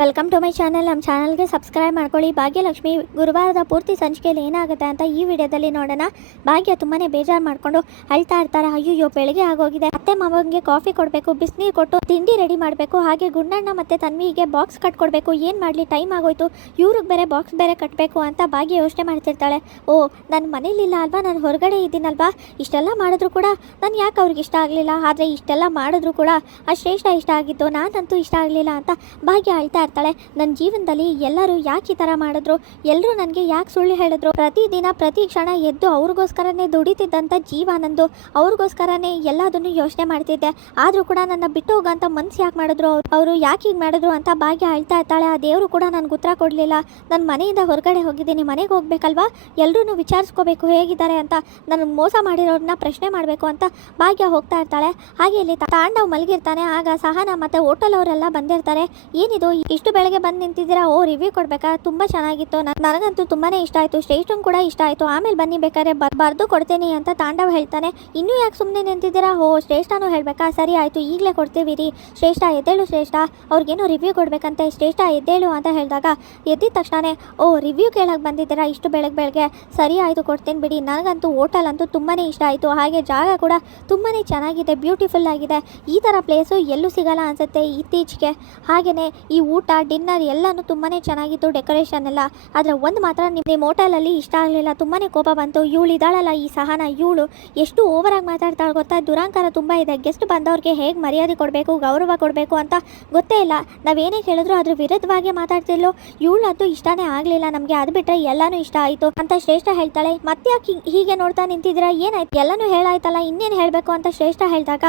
Welcome to my channel. ನಮ್ಮ ಚಾನಲ್ಗೆ subscribe ಮಾಡ್ಕೊಳ್ಳಿ. ಭಾಗ್ಯಲಕ್ಷ್ಮಿ ಗುರುವಾರದ ಪೂರ್ತಿ ಸಂಚಿಕೆಯಲ್ಲಿ ಏನಾಗುತ್ತೆ ಅಂತ ಈ ವಿಡಿಯೋದಲ್ಲಿ ನೋಡೋಣ. ಭಾಗ್ಯ ತುಂಬಾ ಬೇಜಾರು ಮಾಡಿಕೊಂಡು ಅಳ್ತಾ ಇರ್ತಾರೆ. ಅಯ್ಯೋ ಬೆಳಗ್ಗೆ ಆಗೋಗಿದೆ, ಅತ್ತೆ ಮಾವಂಗೆ ಕಾಫಿ ಕೊಡಬೇಕು, ಬಿಸಿನೀರು ಕೊಟ್ಟು ತಿಂಡಿ ರೆಡಿ ಮಾಡಬೇಕು, ಹಾಗೆ ಗುಂಡಣ್ಣ ಮತ್ತು ತನ್ವಿಗೆ ಬಾಕ್ಸ್ ಕಟ್ಕೊಡ್ಬೇಕು. ಏನು ಮಾಡಲಿ, ಟೈಮ್ ಆಗೋಯ್ತು, ಇವ್ರಿಗೆ ಬೇರೆ ಬಾಕ್ಸ್ ಬೇರೆ ಕಟ್ಟಬೇಕು ಅಂತ ಭಾಗ್ಯ ಯೋಚನೆ ಮಾಡ್ತಿರ್ತಾಳೆ. ಓ, ನನ್ನ ಮನೇಲಿಲ್ಲ ಅಲ್ವಾ, ನಾನು ಹೊರಗಡೆ ಇದ್ದೀನಲ್ವಾ, ಇಷ್ಟೆಲ್ಲ ಮಾಡಿದ್ರು ಕೂಡ ನಾನು ಯಾಕೆ ಅವ್ರಿಗೆ ಇಷ್ಟ ಆಗಲಿಲ್ಲ, ಆದರೆ ಇಷ್ಟೆಲ್ಲ ಮಾಡಿದ್ರು ಕೂಡ ಆ ಶ್ರೇಷ್ಠ ಇಷ್ಟ ಆಗಿತ್ತು, ನಾನಂತೂ ಇಷ್ಟ ಆಗಲಿಲ್ಲ ಅಂತ ಭಾಗ್ಯ ಅಳ್ತಾ ಇರ್ತಾಳೆ. ನನ್ನ ಜೀವನದಲ್ಲಿ ಎಲ್ಲರೂ ಯಾಕೆ ಈ ಥರ ಮಾಡಿದ್ರು, ಎಲ್ಲರೂ ನನಗೆ ಯಾಕೆ ಸುಳ್ಳು ಹೇಳಿದ್ರು, ಪ್ರತಿದಿನ ಪ್ರತಿ ಕ್ಷಣ ಎದ್ದು ಅವ್ರಿಗೋಸ್ಕರನೇ ದುಡಿತಿದ್ದಂಥ ಜೀವ ನಂದು, ಅವ್ರಿಗೋಸ್ಕರನೇ ಎಲ್ಲದನ್ನು ಯೋಚನೆ ಮಾಡ್ತಿದ್ದೆ, ಆದರೂ ಕೂಡ ನನ್ನ ಬಿಟ್ಟು ಹೋಗೋಂಥ ಮನ್ಸು ಯಾಕೆ ಮಾಡಿದ್ರು, ಅವರು ಯಾಕೆ ಹೀಗೆ ಮಾಡಿದ್ರು ಅಂತ ಭಾಗ್ಯ ಅಳ್ತಾ ಇರ್ತಾಳೆ. ಆ ದೇವರು ಕೂಡ ನನಗೆ ಉತ್ತರ ಕೊಡಲಿಲ್ಲ, ನನ್ನ ಮನೆಯಿಂದ ಹೊರಗಡೆ ಹೋಗಿದ್ದೀನಿ, ಮನೆಗೆ ಹೋಗ್ಬೇಕಲ್ವಾ, ಎಲ್ಲರೂ ವಿಚಾರಿಸ್ಕೋಬೇಕು ಹೇಗಿದ್ದಾರೆ ಅಂತ, ನಾನು ಮೋಸ ಮಾಡಿರೋರನ್ನ ಪ್ರಶ್ನೆ ಮಾಡಬೇಕು ಅಂತ ಭಾಗ್ಯ ಹೋಗ್ತಾ ಇರ್ತಾಳೆ. ಹಾಗೆ ಇಲ್ಲಿ ತಾಂಡವ್ ಮಲಗಿರ್ತಾನೆ. ಆಗ ಸಹನಾ ಮತ್ತು ಹೋಟೆಲ್ ಅವರೆಲ್ಲ ಬಂದಿರ್ತಾರೆ. ಏನಿದು ಇಷ್ಟು ಬೆಳಗ್ಗೆ ಬಂದು ನಿಂತಿದ್ದೀರಾ, ಓ ರಿವ್ಯೂ ಕೊಡ್ಬೇಕಾ, ತುಂಬ ಚೆನ್ನಾಗಿತ್ತು, ನನಗಂತೂ ತುಂಬಾ ಇಷ್ಟ ಆಯಿತು, ಶ್ರೇಷ್ಠನ್ ಕೂಡ ಇಷ್ಟ ಆಯಿತು, ಆಮೇಲೆ ಬನ್ನಿ ಬೇಕಾದ್ರೆ ಬರೆದು ಕೊಡ್ತೀನಿ ಅಂತ ತಾಂಡವ್ ಹೇಳ್ತಾನೆ. ಇನ್ನೂ ಯಾಕೆ ಸುಮ್ಮನೆ ನಿಂತಿದ್ದೀರಾ, ಓ ಶ್ರೇಷ್ಠನೂ ಹೇಳಬೇಕಾ, ಸರಿ ಆಯಿತು ಈಗಲೇ ಕೊಡ್ತೀವಿ ರೀ, ಶ್ರೇಷ್ಠ ಎದ್ದೇಳು, ಶ್ರೇಷ್ಠ ಅವ್ರಿಗೇನೋ ರಿವ್ಯೂ ಕೊಡಬೇಕಂತೆ, ಶ್ರೇಷ್ಠ ಎದ್ದೇಳು ಅಂತ ಹೇಳಿದಾಗ ಎದ್ದಿದ ತಕ್ಷಣ ಓ ರಿವ್ಯೂ ಕೇಳಕ್ಕೆ ಬಂದಿದ್ದೀರಾ ಇಷ್ಟು ಬೆಳಗ್ಗೆ, ಸರಿ ಆಯಿತು ಕೊಡ್ತೀನಿ ಬಿಡಿ, ನನಗಂತೂ ಹೋಟೆಲ್ ಅಂತೂ ತುಂಬಾ ಇಷ್ಟ ಆಯಿತು, ಹಾಗೆ ಜಾಗ ಕೂಡ ತುಂಬಾ ಚೆನ್ನಾಗಿದೆ, ಬ್ಯೂಟಿಫುಲ್ ಆಗಿದೆ, ಈ ಥರ ಪ್ಲೇಸು ಎಲ್ಲೂ ಸಿಗಲ್ಲ ಅನಿಸುತ್ತೆ ಇತ್ತೀಚೆಗೆ, ಹಾಗೆಯೇ ಈ ಊಟ ಡಿನ್ನರ್ ಎಲ್ಲನೂ ತುಂಬಾ ಚೆನ್ನಾಗಿತ್ತು, ಡೆಕೋರೇಷನ್ ಎಲ್ಲ, ಆದರೆ ಒಂದು ಮಾತ್ರ ನಿಮ್ಮ ಹೋಟೆಲಲ್ಲಿ ಇಷ್ಟ ಆಗಲಿಲ್ಲ, ತುಂಬಾ ಕೋಪ ಬಂತು, ಇವಳು ಇದ್ದಾಳಲ್ಲ ಈ ಸಹನ, ಇವಳು ಎಷ್ಟು ಓವರಾಗಿ ಮಾತಾಡ್ತಾಳೆ ಗೊತ್ತಾ, ದುರಾಂಕಾರ ತುಂಬ ಇದೆ, ಗೆಸ್ಟ್ ಬಂದವ್ರಿಗೆ ಹೇಗೆ ಮರ್ಯಾದೆ ಕೊಡಬೇಕು, ಗೌರವ ಕೊಡಬೇಕು ಅಂತ ಗೊತ್ತೇ ಇಲ್ಲ, ನಾವೇನೇ ಕೇಳಿದ್ರು ಅದ್ರ ವಿರುದ್ಧವಾಗಿ ಮಾತಾಡ್ತಿರ್ಲು, ಇವಳಂತೂ ಇಷ್ಟನೇ ಆಗಲಿಲ್ಲ ನಮಗೆ, ಅದು ಬಿಟ್ಟರೆ ಎಲ್ಲನೂ ಇಷ್ಟ ಆಯಿತು ಅಂತ ಶ್ರೇಷ್ಠ ಹೇಳ್ತಾಳೆ. ಮತ್ತೆ ಯಾಕೆ ಹೀಗೆ ನೋಡ್ತಾ ನಿಂತಿದ್ದೀರಾ, ಏನಾಯ್ತು, ಎಲ್ಲನೂ ಹೇಳಾಯ್ತಲ್ಲ, ಇನ್ನೇನು ಹೇಳಬೇಕು ಅಂತ ಶ್ರೇಷ್ಠ ಹೇಳಿದಾಗ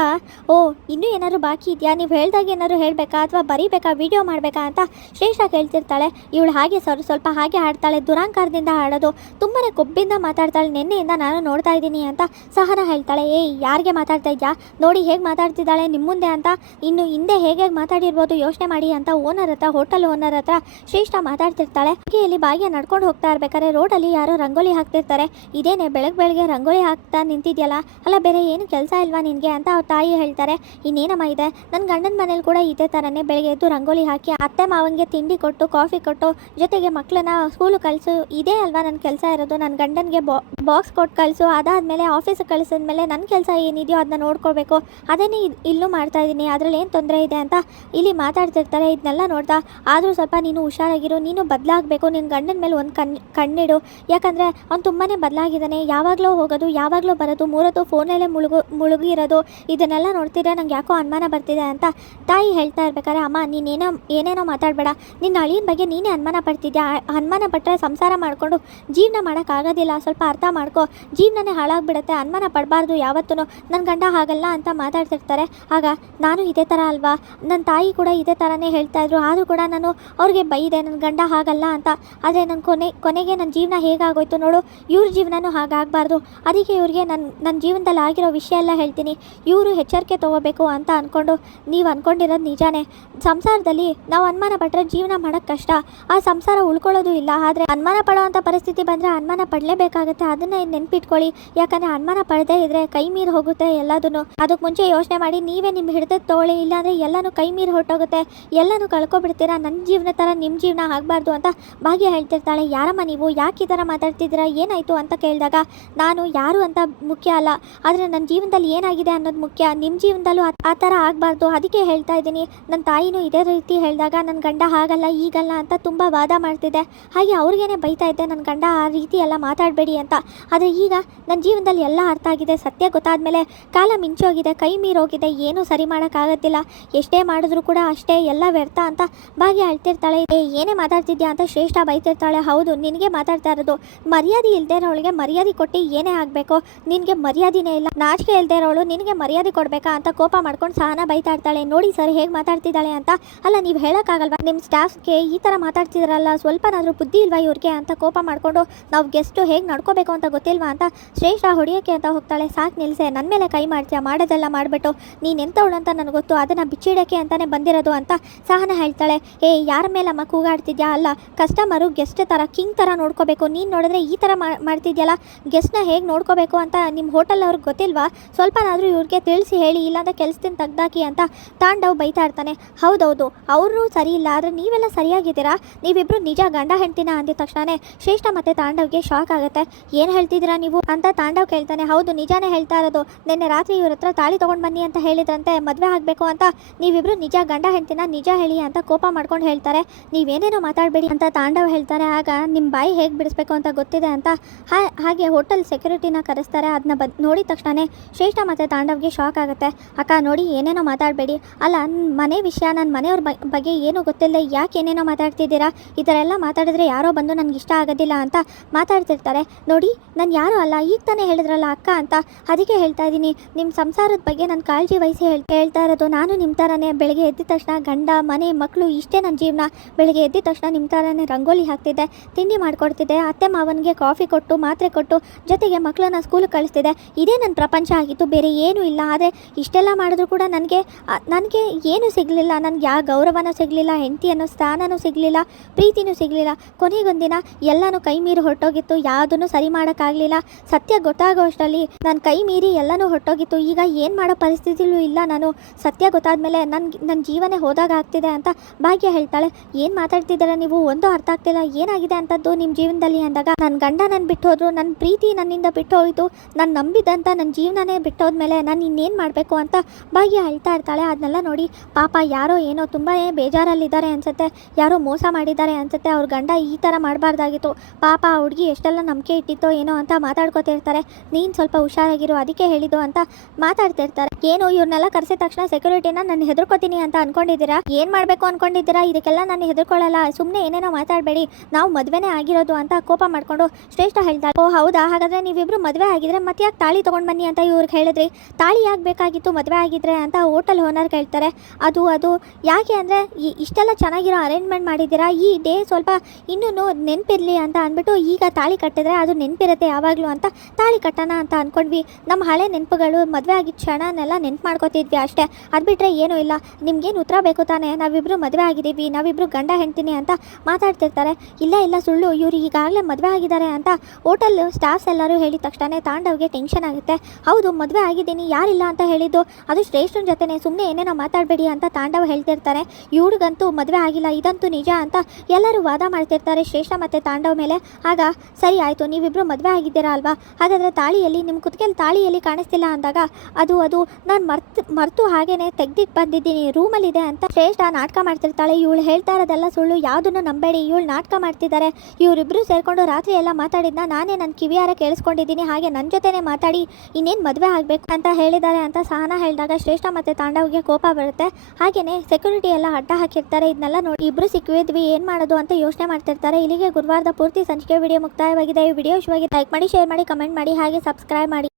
ಓ ಇನ್ನೂ ಏನಾದ್ರು ಬಾಕಿ ಇದೆಯಾ, ನೀವು ಹೇಳ್ದಾಗ ಏನಾದ್ರು ಹೇಳಬೇಕಾ ಅಥವಾ ಬರೀಬೇಕಾ, ವಿಡಿಯೋ ಮಾಡಬೇಕಾ ಅಂತ ಶ್ರೇಷ್ಠ ಕೇಳ್ತಿರ್ತಾಳೆ. ಇವಳು ಹಾಗೆ ಸ್ವಲ್ಪ ಹಾಗೆ ಆಡ್ತಾಳೆ, ದುರಾಂಕಾರದಿಂದ ಆಡೋದು, ತುಂಬಾ ಕೊಬ್ಬಿಂದ ಮಾತಾಡ್ತಾಳೆ, ನಿನ್ನೆಯಿಂದ ನಾನು ನೋಡ್ತಾ ಇದ್ದೀನಿ ಅಂತ ಸಹನ ಹೇಳ್ತಾಳೆ. ಯಾರಿಗೆ ಮಾತಾಡ್ತಾ ಇದ್ಯಾ, ನೋಡಿ ಹೇಗೆ ಮಾತಾಡ್ತಿದ್ದಾಳೆ ನಿಮ್ಮ ಮುಂದೆ ಅಂತ, ಇನ್ನು ಹಿಂದೆ ಹೇಗೆ ಮಾತಾಡಿರ್ಬೋದು ಯೋಚನೆ ಮಾಡಿ ಅಂತ ಓನರ್ ಹತ್ರ, ಹೋಟೆಲ್ ಓನರ್ ಹತ್ರ ಶ್ರೇಷ್ಠ ಮಾತಾಡ್ತಿರ್ತಾಳೆ. ಹಾಗೆ ಇಲ್ಲಿ ಭಾಗ್ಯ ನಡ್ಕೊಂಡು ಹೋಗ್ತಾ ಇರ್ಬೇಕಾದ್ರೆ ರೋಡಲ್ಲಿ ಯಾರೋ ರಂಗೋಲಿ ಹಾಕ್ತಿರ್ತಾರೆ. ಇದೇನೆ ಬೆಳಗ್ಗೆ ರಂಗೋಲಿ ಹಾಕ್ತಾ ನಿಂತಿದ್ಯಲ್ಲ, ಅಲ್ಲ ಬೇರೆ ಏನು ಕೆಲಸ ಇಲ್ವಾ ನಿನಗೆ ಅಂತ ಅವ್ರ ತಾಯಿ ಹೇಳ್ತಾರೆ. ಇನ್ನೇನಮ್ಮ ಇದೆ, ನನ್ನ ಗಂಡನ ಮನೇಲಿ ಕೂಡ ಇದೇ ಥರನೇ ಬೆಳಗ್ಗೆ ಎದ್ದು ರಂಗೋಲಿ ಹಾಕಿ ಅತ್ತೆ ಮಾವಂಗೆ ತಿಂಡಿ ಕೊಟ್ಟು ಕಾಫಿ ಕೊಟ್ಟು ಜೊತೆಗೆ ಮಕ್ಕಳನ್ನ ಸ್ಕೂಲು ಕಳಿಸು, ಇದೇ ಅಲ್ವಾ ನನ್ನ ಕೆಲಸ ಇರೋದು, ನನ್ನ ಗಂಡನಿಗೆ ಬಾಕ್ಸ್ ಕೊಟ್ಟು ಕಳಿಸು, ಅದಾದಮೇಲೆ ಆಫೀಸಿಗೆ ಕಳಿಸಿದ್ಮೇಲೆ ನನ್ನ ಕೆಲಸ ಏನಿದೆಯೋ ಅದನ್ನ ನೋಡ್ಕೊಳ್ಬೇಕು, ಅದೇನೇ ಇಲ್ಲೂ ಮಾಡ್ತಾ ಇದ್ದೀನಿ, ಅದರಲ್ಲಿ ಏನು ತೊಂದರೆ ಇದೆ ಅಂತ ಇಲ್ಲಿ ಮಾತಾಡ್ತಿರ್ತಾರೆ. ಇದನ್ನೆಲ್ಲ ನೋಡ್ತಾ ಆದರೂ ಸ್ವಲ್ಪ ನೀನು ಹುಷಾರಾಗಿರು, ನೀನು ಬದಲಾಗಬೇಕು, ನಿನ್ನ ಗಂಡನ ಮೇಲೆ ಒಂದು ಕಣ್ಣಿಡು, ಯಾಕಂದರೆ ಅವ್ನು ತುಂಬಾ ಬದಲಾಗಿದ್ದಾನೆ, ಯಾವಾಗಲೂ ಹೋಗೋದು ಯಾವಾಗಲೂ ಬರೋದು, ಮೂರತ್ತು ಫೋನಲ್ಲೇ ಮುಳುಗಿರೋದು, ಇದನ್ನೆಲ್ಲ ನೋಡ್ತಿದ್ರೆ ನಂಗೆ ಯಾಕೋ ಅನುಮಾನ ಬರ್ತಿದೆ ಅಂತ ತಾಯಿ ಹೇಳ್ತಾ ಇರ್ಬೇಕಾದ್ರೆ, ಅಮ್ಮ ನೀನೇನೋ ಏನೇನೋ ಮಾತಾಡಬೇಡ, ನಿನ್ನ ಅಳಿಯನ ಬಗ್ಗೆ ನೀನೇ ಅನುಮಾನ ಪಡ್ತಿದ್ಯಾ, ಅನುಮಾನ ಪಟ್ಟರೆ ಸಂಸಾರ ಮಾಡಿಕೊಂಡು ಜೀವನ ಮಾಡೋಕ್ಕಾಗೋದಿಲ್ಲ, ಸ್ವಲ್ಪ ಅರ್ಥ ಮಾಡ್ಕೊ, ಜೀವನನೇ ಹಾಳಾಗ್ಬಿಡುತ್ತೆ, ಅನುಮಾನ ಪಡಬಾರ್ದು ಯಾವತ್ತೂ, ನನ್ನ ಗಂಡ ಹಾಗಲ್ಲ ಅಂತ ಮಾತಾಡ್ತಿರ್ತಾರೆ. ಆಗ ನಾನು ಇದೇ ಥರ ಅಲ್ವಾ, ನನ್ನ ತಾಯಿ ಕೂಡ ಇದೇ ಥರನೇ ಹೇಳ್ತಾಯಿದ್ರು, ಆದರೂ ಕೂಡ ನಾನು ಅವ್ರಿಗೆ ಬೈದೆ ನನ್ನ ಗಂಡ ಹಾಗಲ್ಲ ಅಂತ, ಆದರೆ ನನ್ನ ಕೊನೆಗೆ ನನ್ನ ಜೀವನ ಹೇಗಾಗೋಯ್ತು ನೋಡು, ಇವ್ರ ಜೀವನನೂ ಹಾಗಾಗಬಾರ್ದು, ಅದಕ್ಕೆ ಇವ್ರಿಗೆ ನನ್ನ ಜೀವನದಲ್ಲಿ ಆಗಿರೋ ವಿಷಯ ಎಲ್ಲ ಹೇಳ್ತೀನಿ, ಇವರು ಎಚ್ಚರಿಕೆ ತೊಗೋಬೇಕು ಅಂತ ಅಂದ್ಕೊಂಡು ನೀವು ಅಂದ್ಕೊಂಡಿರೋದು ನಿಜಾನೇ, ಸಂಸಾರದಲ್ಲಿ ನಾವು ಅನುಮಾನ ಪಟ್ಟರೆ ಜೀವನ ಮಾಡೋಕ್ಕೆ ಕಷ್ಟ, ಆ ಸಂಸಾರ ಉಳ್ಕೊಳ್ಳೋದು ಇಲ್ಲ, ಆದರೆ ಅನುಮಾನ ಪಡೋವಂಥ ಪರಿಸ್ಥಿತಿ ಬಂದರೆ ಅನುಮಾನ ಪಡಲೇಬೇಕಾಗುತ್ತೆ, ಅದನ್ನು ನೆನ್ಪಿಟ್ಕೊಳ್ಳಿ, ಯಾಕಂದರೆ ಅನುಮಾನ ಪಡದೇ ಇದ್ದರೆ ಕೈ ಮೀರಿ ಹೋಗುತ್ತೆ ಎಲ್ಲದೂ, ಅದಕ್ಕೆ ಮುಂಚೆ ಯೋಚನೆ ಮಾಡಿ ನೀವೇ ನಿಮ್ಮ ಹಿಡಿದಕ್ಕೆ ತೊಗೊಳ್ಳಿ, ಇಲ್ಲಾಂದರೆ ಎಲ್ಲನೂ ಕೈ ಮೀರಿ ಹೊರಟೋಗುತ್ತೆ, ಎಲ್ಲನೂ ಕಳ್ಕೊಬಿಡ್ತೀರಾ, ನನ್ನ ಜೀವನ ಥರ ನಿಮ್ಮ ಜೀವನ ಆಗಬಾರ್ದು ಅಂತ ಭಾಗ್ಯ ಹೇಳ್ತಿರ್ತಾಳೆ. ಯಾರಮ್ಮ ನೀವು, ಯಾಕೆ ಈ ಥರ ಮಾತಾಡ್ತಿದ್ದೀರಾ, ಏನಾಯಿತು ಅಂತ ಕೇಳಿದಾಗ ನಾನು ಯಾರು ಅಂತ ಮುಖ್ಯ ಅಲ್ಲ, ಆದರೆ ನನ್ನ ಜೀವನದಲ್ಲಿ ಏನಾಗಿದೆ ಅನ್ನೋದು ಮುಖ್ಯ, ನಿಮ್ಮ ಜೀವನದಲ್ಲೂ ಆ ಥರ ಆಗಬಾರ್ದು, ಅದಕ್ಕೆ ಹೇಳ್ತಾ ಇದ್ದೀನಿ, ನನ್ನ ತಾಯಿನೂ ಇದೇ ರೀತಿ ಹೇಳಿದಾಗ ನನ್ನ ಗಂಡ ಹಾಗಲ್ಲ ಈಗಲ್ಲ ಅಂತ ತುಂಬ ವಾದ ಮಾಡ್ತಿದ್ದೆ, ಹಾಗೆ ಅವ್ರಿಗೇನೆ ಬೈತಾ ಇದ್ದೆ ನನ್ನ ಗಂಡ ಆ ರೀತಿ ಎಲ್ಲ ಮಾತಾಡಬೇಡಿ ಅಂತ, ಆದರೆ ಈಗ ನನ್ನ ಜೀವನದಲ್ಲಿ ಎಲ್ಲ ಅರ್ಥ ಆಗಿದೆ, ಸತ್ಯ ಗೊತ್ತಾದ ಮೇಲೆ ಕಾಲ ಮಿಂಚೋಗಿದೆ, ಕೈ ಮೀರೋಗಿದೆ, ಏನೂ ಸರಿ ಮಾಡೋಕ್ಕಾಗೋದಿಲ್ಲ, ಎಷ್ಟೇ ಮಾಡಿದ್ರು ಕೂಡ ಅಷ್ಟೇ ಎಲ್ಲ ವ್ಯರ್ಥ ಅಂತ ಭಾಗ್ಯ ಹೇಳ್ತಿರ್ತಾಳೆ. ಏನೇ ಮಾತಾಡ್ತಿದ್ಯಾ ಅಂತ ಶ್ರೇಷ್ಠ ಬೈತಿರ್ತಾಳೆ. ಹೌದು ನಿನಗೆ ಮಾತಾಡ್ತಾ ಇರೋದು, ಮರ್ಯಾದೆ ಇಲ್ಲದೆ ಇರೋಳಿಗೆ ಮರ್ಯಾದೆ ಕೊಟ್ಟು ಏನೇ ಆಗಬೇಕು, ನಿನಗೆ ಮರ್ಯಾದೆನೇ ಇಲ್ಲ, ನಾಚಿಕೆ ಇಲ್ಲದೆ ಇರೋಳು ನಿನಗೆ ಮರ್ಯಾದೆ ಕೊಡಬೇಕಾ ಅಂತ ಕೋಪ ಮಾಡ್ಕೊಂಡು ಸಹನ ಬೈತಾ ಇರ್ತಾಳೆ. ನೋಡಿ ಸರ್ ಹೇಗೆ ಮಾತಾಡ್ತಿದ್ದಾಳೆ ಅಂತ, ಅಲ್ಲ ನೀವು ಹೇಳೋಕ್ಕಾಗಲ್ವಾ, ನಿಮ್ಮ ಸ್ಟಾಫ್ಗೆ ಈ ಥರ ಮಾತಾಡ್ತಿದ್ರಲ್ಲ, ಸ್ವಲ್ಪನಾದರೂ ಬುದ್ಧಿ ಇಲ್ವಾ ಇವ್ರಿಗೆ ಅಂತ ಕೋಪ ಮಾಡಿಕೊಂಡು ನಾವು ಗೆಸ್ಟು ಹೇಗೆ ನಡ್ಕೋಬೇಕು ಅಂತ ಗೊತ್ತಿಲ್ವಾ ಅಂತ ಶ್ರೇಷ್ಠ ಹೊಡಿಯೋಕ್ಕೆ ಅಂತ ಹೋಗ್ತಾಳೆ. ಸಾಕು ನಿಲ್ಸೆ, ನನ್ನ ಮೇಲೆ ಕೈ ಮಾಡ್ತೀಯ, ಮಾಡೋದೆಲ್ಲ ಮಾಡಿಬಿಟ್ಟು ನೀನು ಎಂಥವಳು ಅಂತ ನನಗೆ ಗೊತ್ತು, ಅದನ್ನು ಬಿಚ್ಚಿಡೋಕ್ಕೆ ಅಂತಲೇ ಬಂದಿರೋದು ಅಂತ ಸಹನ ಹೇಳ್ತಾಳೆ. ಯಾರ ಮೇಲೆ ಅಮ್ಮ ಕೂಗಾಡ್ತಿದ್ಯಾ, ಅಲ್ಲ ಕಸ್ಟಮರು ಗೆಸ್ಟ್ ಥರ ಕಿಂಗ್ ಥರ ನೋಡ್ಕೋಬೇಕು, ನೀನು ನೋಡಿದ್ರೆ ಈ ಥರ ಮಾಡ್ತಿದ್ಯಲ್ಲ, ಗೆಸ್ಟ್ನ ಹೇಗೆ ನೋಡ್ಕೋಬೇಕು ಅಂತ ನಿಮ್ಮ ಹೋಟೆಲ್ ಅವ್ರಿಗೆ ಗೊತ್ತಿಲ್ವಾ, ಸ್ವಲ್ಪನಾದರೂ ಇವ್ರಿಗೆ ತಿಳಿಸಿ ಹೇಳಿ, ಇಲ್ಲಾಂದರೆ ಕೆಲಸದಿಂದ ತೆಗ್ದಾಕಿ ಅಂತ ತಾಂಡವ್ ಬೈತಾ ಇರ್ತಾನೆ. ಹೌದೌದು ಅವರು ಸರಿ ಇಲ್ಲ, ಆದರೆ ನೀವೆಲ್ಲ ಸರಿಯಾಗಿದ್ದೀರಾ, ನೀವಿಬ್ರು ನಿಜ ಗಂಡ ಹೆಂಡ್ತಿನ ಅಂದಿದ ತಕ್ಷಣನೇ ಶ್ರೇಷ್ಠ ಮತ್ತು ತಾಂಡವ್ಗೆ ಶಾಕ್ ಆಗುತ್ತೆ. ಏನು ಹೇಳ್ತಿದ್ದೀರಾ ನೀವು ಅಂತ ತಾಂಡವ್ ಕೇಳ್ತಾನೆ. ಹೌದು, ನಿಜಾನೇ ಹೇಳ್ತಾ ಇರೋದು. ನಿನ್ನೆ ರಾತ್ರಿ ಇವ್ರ ಹತ್ರ ತಾಳಿ ತೊಗೊಂಡು ಬನ್ನಿ ಅಂತ ಹೇಳಿದ್ರಂತೆ, ಮದುವೆ ಆಗಬೇಕು ಅಂತ. ನೀವಿಬ್ರು ನಿಜ ಗಂಡ ಹೆಂಡ್ತಿನ ನಿಜ ಹೇಳಿ ಅಂತ ಕೋಪ ಮಾಡ್ಕೊಂಡು ಹೇಳ್ತಾರೆ. ನೀವೇನೇನೋ ಮಾತಾಡಬೇಡಿ ಅಂತ ತಾಂಡವ್ ಹೇಳ್ತಾರೆ. ಆಗ ನಿಮ್ಮ ಬಾಯಿ ಹೇಗೆ ಬಿಡಿಸ್ಬೇಕು ಅಂತ ಗೊತ್ತಿದೆ ಅಂತ ಹಾಗೆ ಹೋಟೆಲ್ ಸೆಕ್ಯೂರಿಟಿನ ಕರೆಸ್ತಾರೆ. ಅದನ್ನ ನೋಡಿದ ತಕ್ಷಣವೇ ಶ್ರೇಷ್ಠ ಮತ್ತು ತಾಂಡವ್ಗೆ ಶಾಕ್ ಆಗುತ್ತೆ. ಅಕ್ಕ ನೋಡಿ, ಏನೇನೋ ಮಾತಾಡಬೇಡಿ. ಅಲ್ಲ, ಮನೆ ವಿಷಯ, ನನ್ನ ಮನೆಯವ್ರ ಬಗ್ಗೆ ಏನೂ ಗೊತ್ತಿಲ್ಲ, ಯಾಕೆ ಏನೇನೋ ಮಾತಾಡ್ತಿದ್ದೀರಾ? ಈ ಥರ ಎಲ್ಲ ಮಾತಾಡಿದ್ರೆ ಯಾರೋ ಬಂದು ನನಗೆ ಇಷ್ಟ ಆಗೋದಿಲ್ಲ ಅಂತ ಮಾತಾಡ್ತಿರ್ತಾರೆ. ನೋಡಿ, ನಾನು ಯಾರೂ ಅಲ್ಲ, ಈಗ ತಾನೇ ಹೇಳಿದ್ರಲ್ಲ ಅಕ್ಕ ಅಂತ, ಅದಕ್ಕೆ ಹೇಳ್ತಾ ಇದ್ದೀನಿ. ನಿಮ್ಮ ಸಂಸಾರದ ಬಗ್ಗೆ ನಾನು ಕಾಳಜಿ ವಹಿಸಿ ಹೇಳ್ತಾ ಇರೋದು. ನಾನು ನಿಮ್ಮ ಥರನೇ ಬೆಳಗ್ಗೆ ಎದ್ದ ತಕ್ಷಣ ಗಂಡ ಮನೆ ಮಕ್ಕಳು ಇಷ್ಟೇ ನನ್ನ ಜೀವನ. ಬೆಳಗ್ಗೆ ಎದ್ದ ತಕ್ಷಣ ನಿಮ್ಮ ಥರನೇ ರಂಗೋಲಿ ಹಾಕ್ತಿದ್ದೆ, ತಿಂಡಿ ಮಾಡಿಕೊಡ್ತಿದ್ದೆ, ಅತ್ತೆ ಮಾವನಿಗೆ ಕಾಫಿ ಕೊಟ್ಟು ಮಾತ್ರೆ ಕೊಟ್ಟು ಜೊತೆಗೆ ಮಕ್ಕಳನ್ನ ಸ್ಕೂಲಿಗೆ ಕಳಿಸ್ತಿದ್ದೆ. ಇದೇ ನನ್ನ ಪ್ರಪಂಚ ಆಗಿತ್ತು, ಬೇರೆ ಏನೂ ಇಲ್ಲ. ಆದರೆ ಇಷ್ಟೆಲ್ಲ ಮಾಡಿದ್ರು ಕೂಡ ನನಗೆ ಏನೂ ಸಿಗಲಿಲ್ಲ. ನನಗೆ ಯಾವ ಗೌರವನೂ ಸಿಗಲಿಲ್ಲ, ಹೆಂಡತಿ ಅನ್ನೋ ಸ್ಥಾನನೂ ಸಿಗಲಿಲ್ಲ, ಪ್ರೀತಿನೂ ಸಿಗಲಿಲ್ಲ. ಕೊನೆಗೊಂದಿನ ಎಲ್ಲನೂ ಕೈ ಮೀರಿ ಹೊರಟೋಗಿತ್ತು, ಯಾವುದನ್ನು ಸರಿ ಮಾಡೋಕ್ಕಾಗಲಿಲ್ಲ. ಸತ್ಯ ಗೊತ್ತಾಗೋ ಅಷ್ಟರಲ್ಲಿ ನನ್ನ ಕೈ ಮೀರಿ ಎಲ್ಲನೂ ಹೊರಟೋಗಿತ್ತು. ಈಗ ಏನು ಮಾಡೋ ಪರಿಸ್ಥಿತಿಲೂ ಇಲ್ಲ ನಾನು. ಸತ್ಯ ಗೊತ್ತಾದ ಮೇಲೆ ನನ್ನ ಜೀವನೇ ಹೋದಾಗ ಆಗ್ತಿದೆ ಅಂತ ಭಾಗ್ಯ ಹೇಳ್ತಾಳೆ. ಏನು ಮಾತಾಡ್ತಿದ್ದೀರಾ ನೀವು? ಒಂದು ಅರ್ಥ ಆಗ್ತಿಲ್ಲ, ಏನಾಗಿದೆ ಅಂಥದ್ದು ನಿಮ್ಮ ಜೀವನದಲ್ಲಿ ಅಂದಾಗ, ನನ್ನ ಗಂಡ ನನ್ನ ಬಿಟ್ಟು ಹೋದ್ರು, ನನ್ನ ಪ್ರೀತಿ ನನ್ನಿಂದ ಬಿಟ್ಟು ಹೋಯಿತು, ನಾನು ನಂಬಿದಂಥ ನನ್ನ ಜೀವನನೇ ಬಿಟ್ಟೋದ್ಮೇಲೆ ನಾನು ಇನ್ನೇನು ಮಾಡಬೇಕು ಅಂತ ಭಾಗ್ಯ ಹೇಳ್ತಾ ಇರ್ತಾಳೆ. ಅದನ್ನೆಲ್ಲ ನೋಡಿ ಪಾಪ ಯಾರೋ ಏನೋ ತುಂಬಾ ಬೇಜಾರಲ್ಲಿದ್ದಾರೆ ಅನ್ಸುತ್ತೆ, ಯಾರೋ ಮೋಸ ಮಾಡಿದ್ದಾರೆ ಅನ್ಸುತ್ತೆ, ಅವ್ರ ಗಂಡ ಈ ಥರ ಮಾಡಬಾರ್ದಾಗಿತ್ತು, ಪಾಪ ಆ ಹುಡುಗಿ ಎಷ್ಟೆಲ್ಲ ನಂಬಿಕೆ ಇಟ್ಟಿತ್ತೋ ಏನೋ ಅಂತ ಮಾತಾಡ್ಕೊತಿರ್ತಾರೆ. ನೀನು ಸ್ವಲ್ಪ ಹುಷಾರಾಗಿರು, ಅದಕ್ಕೆ ಹೇಳಿದ್ದು ಅಂತ ಮಾತಾಡ್ತಿರ್ತಾರೆ. ಏನು ಇವ್ರನ್ನೆಲ್ಲ ಕರೆಸಿದ ತಕ್ಷಣ ಸೆಕ್ಯೂರಿಟಿನ ನಾನು ಹೆದರ್ಕೋತೀನಿ ಅಂತ ಅನ್ಕೊಂಡಿದ್ದೀರಾ? ಏನು ಮಾಡಬೇಕು ಅನ್ಕೊಂಡಿದ್ದೀರಾ? ಇದಕ್ಕೆಲ್ಲ ನಾನು ಹೆದರ್ಕೊಳ್ಳಲ್ಲ, ಸುಮ್ಮನೆ ಏನೇನೋ ಮಾತಾಡಬೇಡಿ, ನಾವು ಮದುವೆನೇ ಆಗಿರೋದು ಅಂತ ಕೋಪ ಮಾಡಿಕೊಂಡು ಶ್ರೇಷ್ಠ ಹೇಳ್ತಾಳೆ. ಓ ಹೌದಾ, ಹಾಗಾದರೆ ನೀವಿಬ್ರು ಮದುವೆ ಆಗಿದ್ರೆ ಮತ್ತೆ ಯಾಕೆ ತಾಳಿ ತೊಗೊಂಡು ಬನ್ನಿ ಅಂತ ಇವ್ರಿಗೆ ಹೇಳಿದ್ರಿ? ತಾಳಿ ಯಾಕೆ ಬೇಕಾಗಿತ್ತು ಮದುವೆ ಆಗಿದ್ರೆ ಅಂತ ಹೋಟೆಲ್ ಓನರ್ ಕೇಳ್ತಾರೆ. ಅದು ಯಾಕೆ ಅಂದರೆ ಇಷ್ಟೆಲ್ಲ ಚೆನ್ನಾಗಿರೋ ಅರೇಂಜ್ಮೆಂಟ್ ಮಾಡಿದ್ದೀರಾ, ಈ ಡೇ ಸ್ವಲ್ಪ ಇನ್ನೂ ನೆನಪಿರಲಿ ಅಂತ ಅಂದ್ಬಿಟ್ಟು ಈಗ ತಾಳಿ ಕಟ್ಟಿದ್ರೆ ಅದು ನೆನಪಿರುತ್ತೆ ಯಾವಾಗಲೂ ಅಂತ ತಾಳಿ ಕಟ್ಟೋಣ ಅಂತ ಅಂದ್ಕೊಂಡ್ವಿ. ನಮ್ಮ ಹಳೆ ನೆನಪುಗಳು, ಮದುವೆ ಆಗಿದ್ದ ಕ್ಷಣನೆಲ್ಲ ನೆನಪು ಮಾಡ್ಕೋತಿದ್ವಿ ಅಷ್ಟೇ, ಅದು ಬಿಟ್ಟರೆ ಏನೂ ಇಲ್ಲ. ನಿಮ್ಗೇನು ಉತ್ತರ ಬೇಕು ತಾನೇ? ನಾವಿಬ್ಬರು ಮದುವೆ ಆಗಿದ್ದೀವಿ, ನಾವಿಬ್ಬರು ಗಂಡ ಹೆಂಡ್ತೀನಿ ಅಂತ ಮಾತಾಡ್ತಿರ್ತಾರೆ. ಇಲ್ಲ ಸುಳ್ಳು, ಇವರು ಈಗಾಗಲೇ ಮದುವೆ ಆಗಿದ್ದಾರೆ ಅಂತ ಹೋಟೆಲ್ ಸ್ಟಾಫ್ಸ್ ಎಲ್ಲರೂ ಹೇಳಿದ ತಕ್ಷಣ ತಾಂಡವ್ಗೆ ಟೆನ್ಷನ್ ಆಗುತ್ತೆ. ಹೌದು, ಮದುವೆ ಆಗಿದ್ದೀನಿ, ಯಾರಿಲ್ಲ ಅಂತ ಹೇಳಿದ್ದು, ಅದು ಶ್ರೇಷ್ಠನ ಜೊತೆನೇ, ಸುಮ್ಮನೆ ಏನೇನೋ ಮಾತಾಡಬೇಡಿ ಅಂತ ತಾಂಡವ್ ಹೇಳ್ತಿರ್ತಾರೆ. ಇವ್ರಿಗಂತೂ ಮದುವೆ ಆಗಿಲ್ಲ, ಇದಂತೂ ನಿಜ ಅಂತ ಎಲ್ಲರೂ ವಾದ ಮಾಡ್ತಿರ್ತಾರೆ ಶ್ರೇಷ್ಠ ಮತ್ತು ತಾಂಡವ್ ಮೇಲೆ. ಆಗ ಸರಿ ಆಯಿತು, ನೀವಿಬ್ಬರು ಮದುವೆ ಆಗಿದ್ದೀರಾ ಅಲ್ವಾ, ಹಾಗಾದರೆ ತಾಳಿಯಲ್ಲಿ ನಿಮ್ಮ ಕುತ್ತಿಗೆಯಲ್ಲಿ ತಾಳಿಯಲ್ಲಿ ಕಾಣಿಸ್ತಿಲ್ಲ ಅಂದಾಗ ಅದು ನಾನು ಮರ್ತು ಹಾಗೇನೆ ತೆಗ್ದಿಟ್ಟು ಬಂದಿದ್ದೀನಿ, ರೂಮಲ್ಲಿದೆ ಅಂತ ಶ್ರೇಷ್ಠ ನಾಟಕ ಮಾಡ್ತಿರ್ತಾಳೆ. ಇವಳು ಹೇಳ್ತಾ ಇರೋದೆಲ್ಲ ಸುಳ್ಳು, ಯಾವುದನ್ನು ನಂಬೇಡಿ, ಇವಳು ನಾಟಕ ಮಾಡ್ತಿದ್ದಾರೆ. ಇವರಿಬ್ಬರು ಸೇರಿಕೊಂಡು ರಾತ್ರಿ ಎಲ್ಲ ಮಾತಾಡಿದ್ನ ನಾನೇ ನನ್ನ ಕಿವಿಯಾರ ಕೇಳಿಸ್ಕೊಂಡಿದ್ದೀನಿ, ಹಾಗೆ ನನ್ನ ಜೊತೆನೇ ಮಾತಾಡಿ ಇನ್ನೇನು ಮದುವೆ ಆಗಬೇಕು ಅಂತ ಹೇಳಿದ್ದಾರೆ ಅಂತ ಸಹನಾ ಹೇಳಿದಾಗ ಶ್ರೇಷ್ಠ ಮತ್ತು ತಾಂಡವ್ಗೆ ಕೋಪ ಬರುತ್ತೆ. ಹಾಗೆಯೇ ಸೆಕ್ಯೂರಿಟಿ ಎಲ್ಲ ಅಡ್ಡ ಹಾಕಿರ್ತಾರೆ. ಇದನ್ನೆಲ್ಲ ನೋಡಿ ಇಬ್ಬರು ಸಿಕ್ಕಿದ್ವಿ, ಏನು ಮಾಡೋದು ಅಂತ ಯೋಚನೆ ಮಾಡ್ತಿರ್ತಾರೆ. ಇಲ್ಲಿಗೆ ಗುರುವಾರದ ಪೂರ್ತಿ ಸಂಚಿಕೆ ವಿಡಿಯೋ ಮುಕ್ತಾಯವಾಗಿದೆ. ಈ ವಿಡಿಯೋ ಇಷ್ಟವಾಗಿ ಲೈಕ್ ಮಾಡಿ, ಶೇರ್ ಮಾಡಿ, ಕಮೆಂಟ್ ಮಾಡಿ, ಹಾಗೆ ಸಬ್ಸ್ಕ್ರೈಬ್ ಮಾಡಿ.